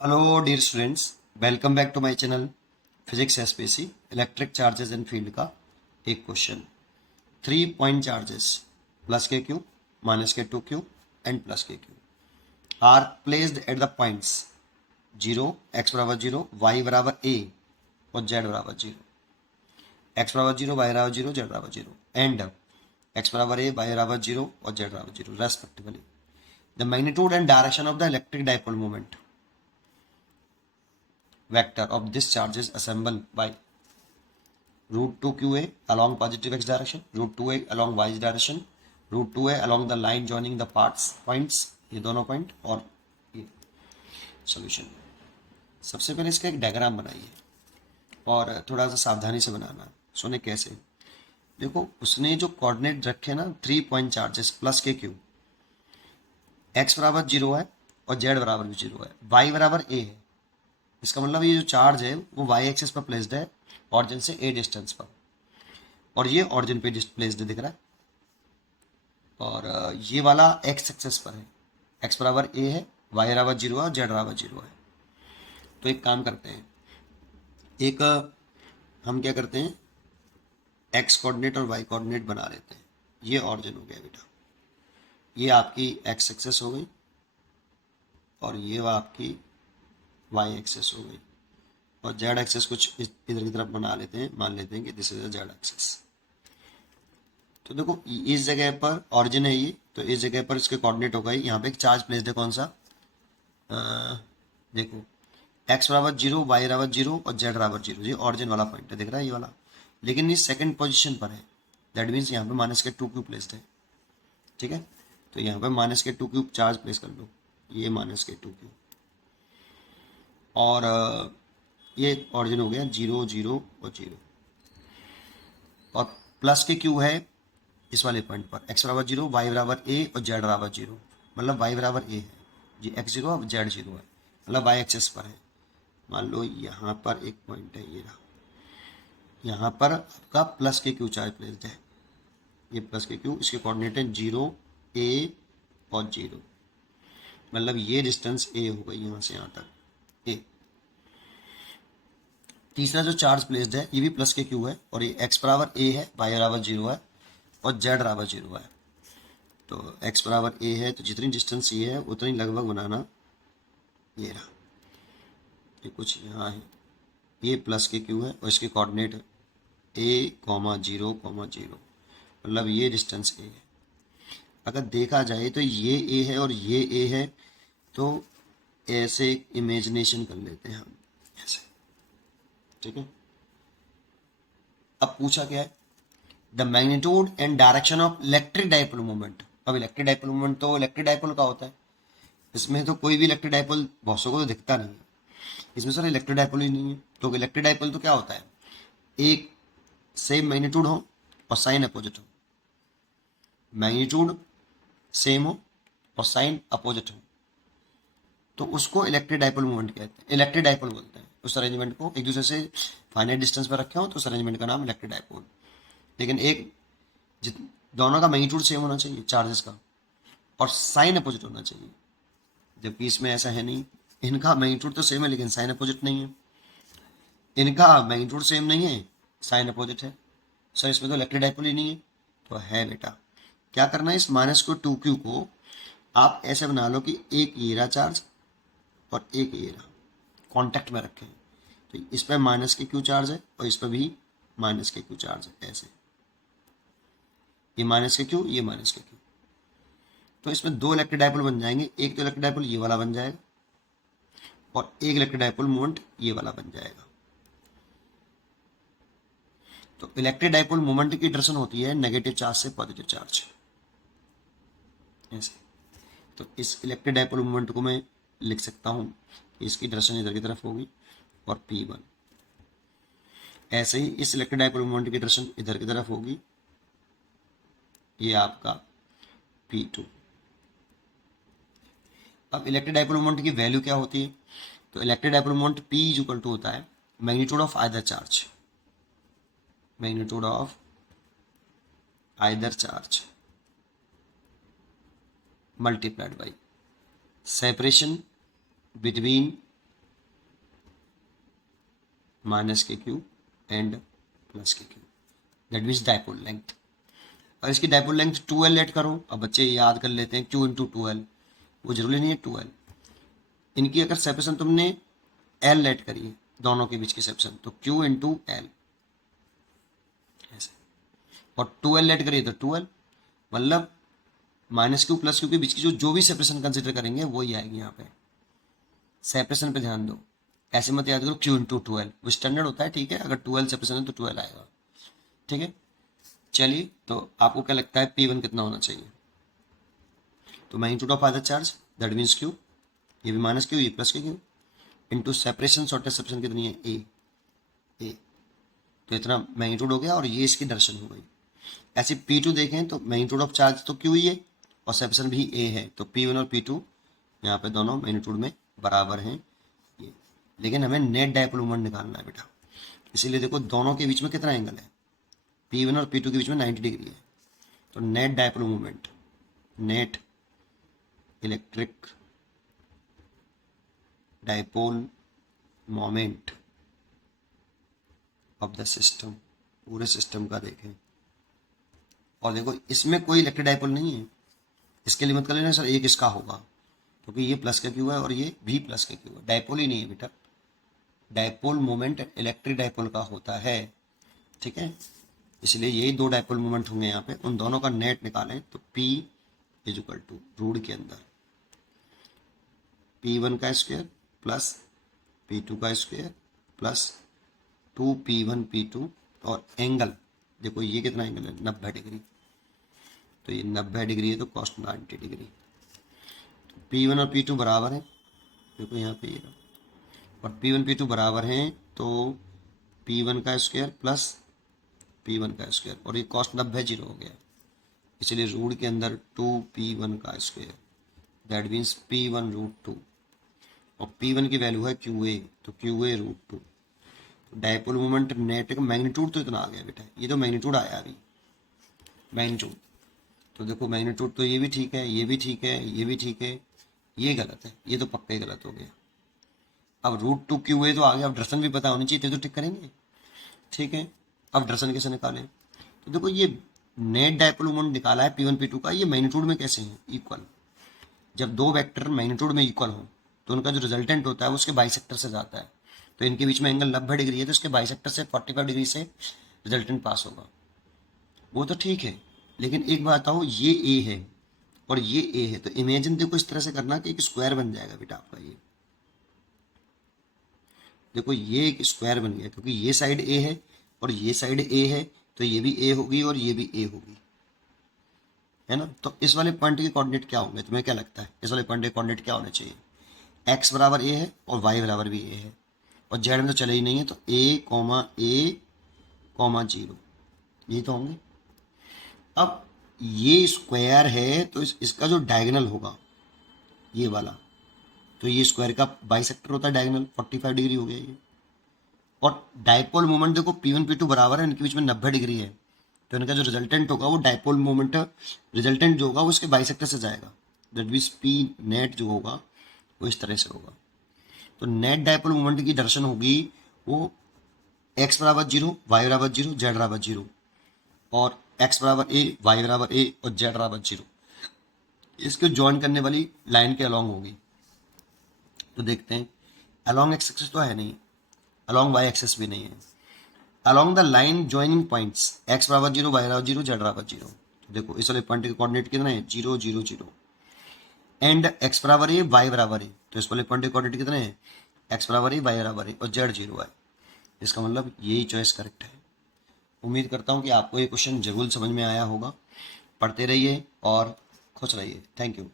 Hello dear students, welcome back to my channel physics SPC. Electric charges and field का एक question. 3 point charges plus के q, minus के two q and plus के q are placed at the points 0, x बराबर 0, Y बराबर ए और Z बराबर 0। X बराबर 0, वाई बराबर 0, जेड बराबर 0 एंड एक्स बराबर ए, वाई बराबर 0 और जेड बराबर 0 respectively. The magnitude and direction of the electric dipole moment vector of this charge is assembled by root 2 qa along positive x direction, root 2a along y direction, root 2a along the line joining the parts points, ये दोनों point और ये solution. सबसे पहले इसका एक diagram बनाइए और थोड़ा सा सावधानी से बनाना। सुने कैसे? देखो, उसने जो कोऑर्डिनेट रखे ना 3 पॉइंट चार्जेस प्लस के क्यू, एक्स बराबर 0 है और जेड बराबर भी 0 है, वाई बराबर ए है। इसका मतलब ये जो चार्ज है वो वाई एक्सिस पर प्लेस्ड है, ऑरिजिन से ए डिस्टेंस पर, और ये ऑरिजिन पे प्लेस्ड दिख रहा है। और ये वाला एक्स एक्सिस पर है, एक्स बराबर ए है, वाई बराबर 0 है और जेड बराबर 0 है। तो एक काम करते हैं, एक हम क्या करते हैं, एक्स कोऑर्डिनेट और वाई कोऑर्डिनेट बना लेते हैं। ये ऑरिजिन हो गया बेटा, ये आपकी एक्स एक्सिस हो गई और ये आपकी वाई एक्सिस हो गई, और जेड एक्सिस कुछ इधर की तरफ बना लेते हैं, मान लेते हैं कि this is a Z axis. तो देखो, इस जगह पर ऑरिजिन है ये, तो इस जगह पर इसके कोऑर्डिनेट होगा यहाँ पे एक चार्ज प्लेस्ड है। कौन सा? देखो, एक्स बराबर 0, वाई बराबर 0 और जेड बराबर 0, ये ऑरिजिन वाला पॉइंट है, दिख रहा है ये वाला। लेकिन ये सेकंड पोजीशन पर है, दैट मीन्स यहाँ पे माइनस के 2 क्यूब प्लेस्ड है। ठीक है, तो यहाँ पे माइनस के 2 क्यूब चार्ज प्लेस कर लो, ये माइनस के 2 क्यूब, और ये ऑरिजिन हो गया 0 0 और 0, और प्लस के क्यू है इस वाले पॉइंट पर, एक्स बराबर 0, वाई बराबर ए और जेड बराबर 0। मतलब वाई बराबर ए है जी, एक्स 0 और जेड 0 है, मतलब वाई एक्सेस पर है। मान लो यहाँ पर एक पॉइंट है, ये रहा, यहाँ पर आपका प्लस के क्यू चार्ज प्लेस्ड है। ये प्लस के क्यू, इसके कोऑर्डिनेट है 0 ए और 0, मतलब ये डिस्टेंस ए हो गई यहाँ से यहाँ तक ए। तीसरा जो चार्ज प्लेस्ड है ये भी प्लस के क्यू है, और ये एक्स बराबर ए है, वाई बराबर 0 है और जेड बराबर 0 है। तो एक्स बराबर ए है, तो जितनी डिस्टेंस ये है उतनी लगभग बनाना। ये रहा, ये कुछ यहाँ है, ये प्लस के क्यू है और इसके कोऑर्डिनेट ए कॉमा 0 कॉमा 0, मतलब ये डिस्टेंस ए है। अगर देखा जाए तो ये ए है और ये ए है, तो ऐसे इमेजिनेशन कर लेते हैं हम, ऐसे। ठीक है, अब पूछा क्या है, the magnitude and direction of electric dipole moment. अब इलेक्ट्रिक डाइपोल मोमेंट तो इलेक्ट्रिक डाइपोल का होता है, इसमें तो कोई भी इलेक्ट्रिक डाइपोल बहुत सौ को तो दिखता नहीं है, इसमें सर इलेक्ट्रिक डाइपोल ही नहीं है। तो इलेक्ट्रिक डाइपोल तो क्या होता है, एक सेम मैग्नीट्यूड हो और साइन अपोजिट हो, मैग्नीट्यूड सेम हो और साइन अपोजिट हो, तो उसको इलेक्ट्रिक डाइपोल मूवमेंट कहते हैं, इलेक्ट्रिक डाइपोल बोलते हैं। उस अरेंजमेंट को एक दूसरे से फाइनाइट डिस्टेंस पर रखे हो तो उस अरेंजमेंट का नाम इलेक्ट्रिक डाइपोल। लेकिन एक जित दोनों का मैग्नीट्यूड सेम होना चाहिए चार्जेस का, और साइन अपोजिट होना चाहिए, जबकि इसमें ऐसा है नहीं। इनका मैग्नीट्यूड तो सेम है लेकिन साइन अपोजिट नहीं है, इनका मैग्नीट्यूड सेम नहीं है, साइन अपोजिट है। सर इसमें तो इलेक्ट्रिक डाइपोल ही नहीं है। तो है बेटा, क्या करना है, इस माइनस को 2q को आप ऐसे बना लो कि एक ये रहा चार्ज और एक ये रहा, कॉन्टैक्ट में रखें। तो इस पर माइनस के क्यू चार्ज है और इस पर भी माइनस के क्यू चार्ज है, ऐसे। ये माइनस के क्यू, ये माइनस के क्यू, तो इसमें दो इलेक्ट्रिक डाइपोल बन जाएंगे। एक तो इलेक्ट्रिक डाइपोल ये वाला बन जाएगा और एक इलेक्ट्रिक डाइपोल मोमेंट ये वाला बन जाएगा। तो इलेक्ट्रिक डाइपोल मोमेंट की डायरेक्शन होती है नेगेटिव चार्ज से पॉजिटिव चार्ज, ऐसे। तो इस इलेक्ट्रिक डाइपोल मोमेंट को मैं लिख सकता हूँ कि इसकी डायरेक्शन इधर की तरफ होगी और P1। ऐसे ही इस इलेक्ट्रिक डाइपोल मोमेंट की डायरेक्शन इधर की तरफ होगी, ये आपका P2। अब इलेक्ट्रिक डाइपोल मोमेंट की वैल्यू क्या होती है, तो electric dipole moment P is equal to होता है magnitude of either charge, magnitude of either charge multiplied by separation between minus के क्यू एंड प्लस के q, that means dipole length. और इसकी डायपोल लेंथ 2L लेट करो। अब बच्चे याद कर लेते हैं Q इंटू 2L, वो जरूरी नहीं है 2L। इनकी अगर सेपरेशन तुमने L लेट करी है, दोनों के बीच की सेपरेशन, तो Q इंटू L ऐसे, और 2L लेट करिए तो 2L, मतलब माइनस क्यू प्लस क्यू के बीच की जो भी सेपरेशन कंसिडर करेंगे वही आएगी यहाँ पे। सेपरेशन पे ध्यान दो, ऐसे मत याद करो Q इंटू 2L, वो स्टैंडर्ड होता है, ठीक है। अगर 2L सेपरेशन है तो 2L आएगा, ठीक है। चलिए, तो आपको क्या लगता है P1 कितना होना चाहिए? तो मैग्नीट्यूड ऑफ आधा चार्ज, दैट मीन्स Q, ये भी माइनस क्यू, ये प्लस के Q, into separation, shortest separation कितनी है? ए। तो इतना मैग्नीट्यूड हो गया और ये इसकी डायरेक्शन हो गई। ऐसे P2 देखें तो मैग्नीट्यूड ऑफ चार्ज तो Q ही है और सेपरेशन भी A है, तो P1 और P2 यहाँ पे दोनों मैग्नीट्यूड में बराबर हैं ये। लेकिन हमें नेट डायपोल मोमेंट निकालना है बेटा, इसीलिए देखो दोनों के बीच में कितना एंगल है? P1 और P2 के बीच में 90 डिग्री है। तो net dipole moment, net electric dipole moment of the system, पूरे सिस्टम का देखें, और देखो इसमें कोई इलेक्ट्रिक डायपोल नहीं है। इसके लिए मत कर लेना सर एक इसका होगा, क्योंकि ये प्लस का क्यू है और ये भी प्लस का क्यू है, डायपोल ही नहीं है बेटा। डायपोल मोमेंट इलेक्ट्रिक डायपोल का होता है, ठीक है। इसलिए यही दो डायपोल मोमेंट होंगे यहाँ पे, उन दोनों का नेट निकालें तो P is equal to root के अंदर P1 का स्क्वायर प्लस P2 का स्क्वायर प्लस 2P1 P2, और एंगल देखो ये कितना एंगल है? 90 डिग्री। तो ये 90 डिग्री है तो कॉस 90 डिग्री। तो P1 और P2 बराबर हैं, देखो यहाँ पे ये, और P1 P2 बराबर हैं तो P1 का स्क्वायर प्लस P1 का स्क्वायर, और ये कॉस 90 जीरो हो गया, इसलिए रूट के अंदर 2P1 का square, that means P1 root 2, और P1 की वैल्यू है QA, तो QA root 2। Dipole moment net का मैग्नीट्यूड तो इतना आ गया बेटा, ये तो मैग्नीट्यूड आया अभी, मैग्नीट्यूड। तो देखो मैग्नीट्यूड तो ये भी ठीक है, ये भी ठीक है, ये भी ठीक है, ये गलत है, ये तो पक्का ही गलत हो गया। अब रूट 2 QA तो आ गया, अब डायरेक्शन भी पता होनी चाहिए, तो टिक करेंगे, ठीक है। अब डायरेक्शन कैसे निकालें? तो देखो ये नेट डायपोल मोमेंट निकाला है P1 P2 का, ये मैग्नीट्यूड में कैसे है? इक्वल। जब दो वेक्टर मैग्नीट्यूड में इक्वल हो तो उनका जो रिजल्टेंट होता है वो उसके बाइसेक्टर से जाता है। तो इनके बीच में एंगल 90 डिग्री है, तो इसके बाइसेक्टर से 45 डिग्री से रिजल्टेंट पास होगा, वो तो ठीक है। लेकिन एक बात आओ, ये ए है और ये ए है, तो इमेजिन देखो इस तरह से करना कि एक स्क्वायर बन जाएगा बेटा आपका। ये देखो ये एक स्क्वायर बन गया, क्योंकि ये साइड ए है और ये साइड ए है, तो ये भी ए होगी और ये भी ए होगी, है ना। तो इस वाले पॉइंट के कोऑर्डिनेट क्या होंगे? तुम्हें क्या लगता है इस वाले पॉइंट के कोऑर्डिनेट क्या होने चाहिए? एक्स बराबर ए है और वाई बराबर भी ए है, और जेड में तो चले ही नहीं है, तो ए कॉमा 0, यही तो होंगे। अब ये स्क्वायर है तो इसका जो डायगोनल होगा ये वाला, तो ये स्क्वायर का बाइसेक्टर होता है डायगोनल, 45 डिग्री हो गया ये। और डायपोल मोमेंट देखो P1 P2 बराबर है, इनके बीच में 90 डिग्री है, तो इनका जो रिजल्टेंट होगा वो डायपोल मोमेंट रिजल्टेंट जो होगा वो इसके बाइसेक्टर से जाएगा, दैट मीन्स P नेट जो होगा वो इस तरह से होगा। तो नेट डायपोल मोमेंट की डायरेक्शन होगी वो x बराबर 0, y बराबर 0, z बराबर 0, और x बराबर a, y बराबर a और z बराबर 0, इसको ज्वाइन करने वाली लाइन के अलॉन्ग होगी। तो देखते हैं, अलॉन्ग एक्स एक्सिस तो है नहीं, अलॉन्ग वाई एक्सिस भी नहीं है। Along the line joining points x बराबर 0, y बराबर 0, z बराबर 0। तो देखो इस वाले पॉइंट के कोऑर्डिनेट कितना है? 0 0 0, एंड x बराबर a, y बराबर a, तो इस वाले पॉइंट के कोऑर्डिनेट कितने हैं? x बराबर a, y बराबर a और z 0 है। इसका मतलब यही चॉइस करेक्ट है। उम्मीद करता हूँ कि आपको ये क्वेश्चन जरूर समझ में आया होगा। पढ़ते रहिए और खुश रहिए। Thank you.